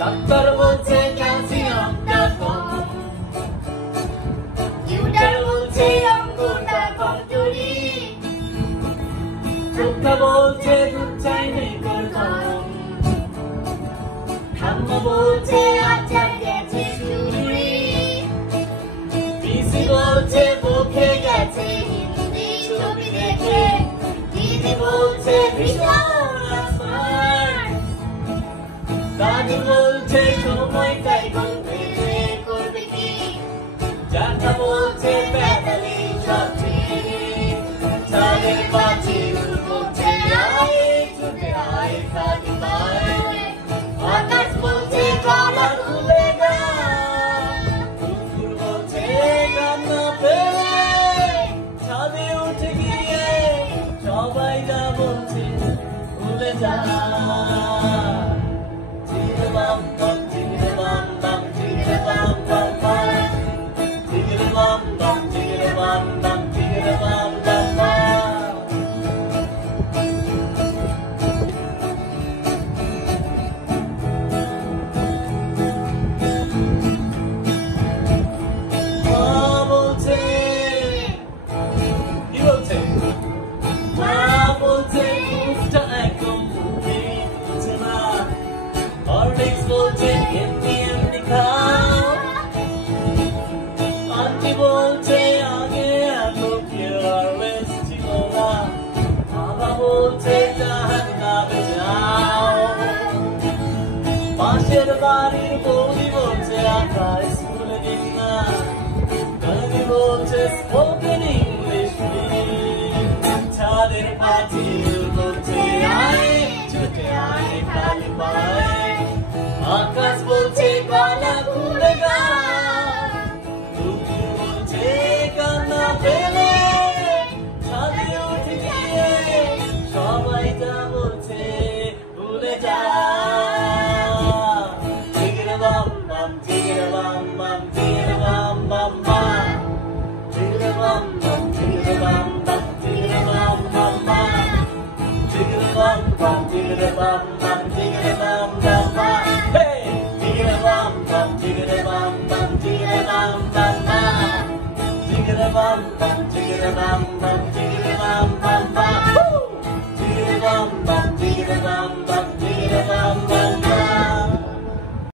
Doctor বলছে ক্যালসিয়ামটা কম, tutor বলছে অঙ্কটা কমজোরি, চোখটা বলছে দুধ চাইনি তোর কম, ঠাম্মা বলছে আচার গেছে চুরি, পিসি বলছে মুখে গেছে হিন্দি ছবি দেখে, দিদি বলছে ভীষণ স্মার্ট, দাদু বলছে সময়টাই বলতে করবে কি, জানা বলছে পেদালি সব ঠিক, চাঁদের পাঁচিল বলছে আয় ছুটে আয় খালি পায়, আকাশ বলছে গলা খুলে গা, কুকুর বলছে কান্না পেলে, ছাদে উঠে গিয়ে সবাই যা বলছে ভুলে যা। বলছে আগে এত কেয়ারলেস ছিল না, বাবা বলছে জাহাজ না বেচাও, পাশের বাড়ির বৌদি বলছে আকার স্কুলে দিন না, দাদি বলছে স্পোকেন ইংলিশ ছাদের পাঁচিল বলছে আয় ছুটে আয় খালি পায়, আকাশ বলছে গলা খুলে গা, পেলে ছাদে উঠে গিয়ে সবাই যা বলছে ভুলে যা। চিগরে বাম বাম চিগরে বাম বাম চিগরে বাম বাম বাম, চিগরে বাম বাম চিগরে বাম বাম চিগরে বাম বাম বাম, চিগরে বাম বাম চিগরে বাম বাম চিগরে বাম বাম বাম, হে চিগরে বাম বাম চিগরে বাম বাম চিগরে বাম বাম বাম, Bam bam, bam,